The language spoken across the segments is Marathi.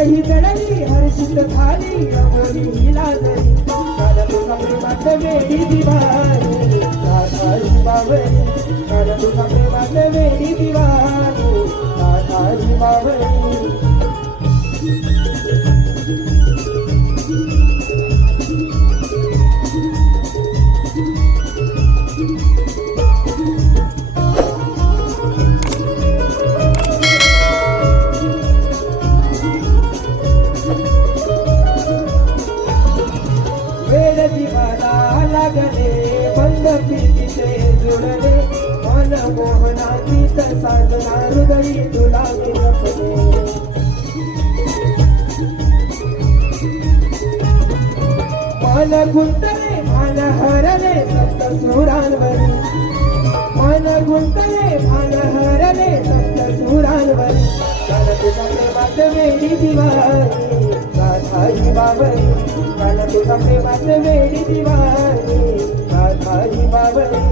ही जडली हर्षित झाली अमोली हिला जरी काल तुझा प्रेमात वेडी दिवाणी राधाई बावरी काल तुझा प्रेमात वेडी दिवाणी राधाई बावरी दिवाला लागले बंद प्रीतीचे जुळले मन मोहनातीत साजना हृदयी तुला जपले मन गुंतले भान हरले सप्त सुरांवरी मन गुंतले भान हरले सप्त सुरांवरी काल तुझा प्रेमात वेडी दिवाणी राधाई बावरी काल तुझा प्रेमात वेडी दिवाणी राधाई बावरी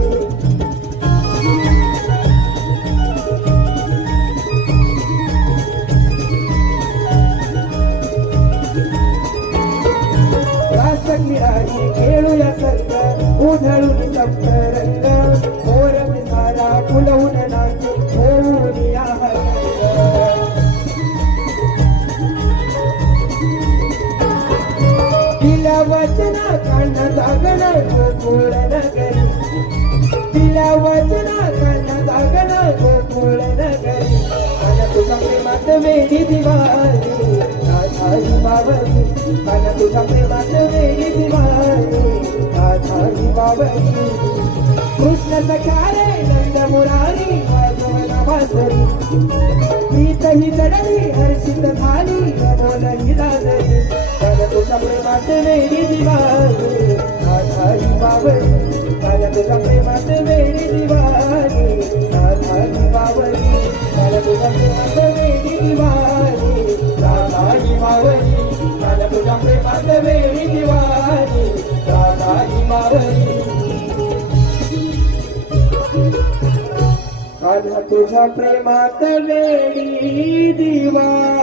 रासक्रीडाची खेळूया संग उधळून सप्तरंग मोर पिसारा फुलवून नाचू होऊन या तिला वचना काढणं जागणं गोकुळ नगरी तिला वचना काढणं जागणं गोकुळ नगरी काल तुझा प्रेमात वेडी दिवाणी राधाई बावरी काल तुझा प्रेमात वेडी दिवाणी राधाई बावरी कृष्ण सखारे नंद मुरारी वाजवना वासरी गीत ही जडली हर्षित झाली अमोल हिला जरी काल तुझा प्रेमात वेडी दिवाणी राधाई बावरी काल तुझा प्रेमात वेडी दिवाणी राधाई बावरी काल तुझा प्रेमात वेडी दिवाणी राधाई बावरी काल तुझा प्रेमात वेडी दिवाणी राधाई बावरी काल तुझा प्रेमात वेडी दिवाणी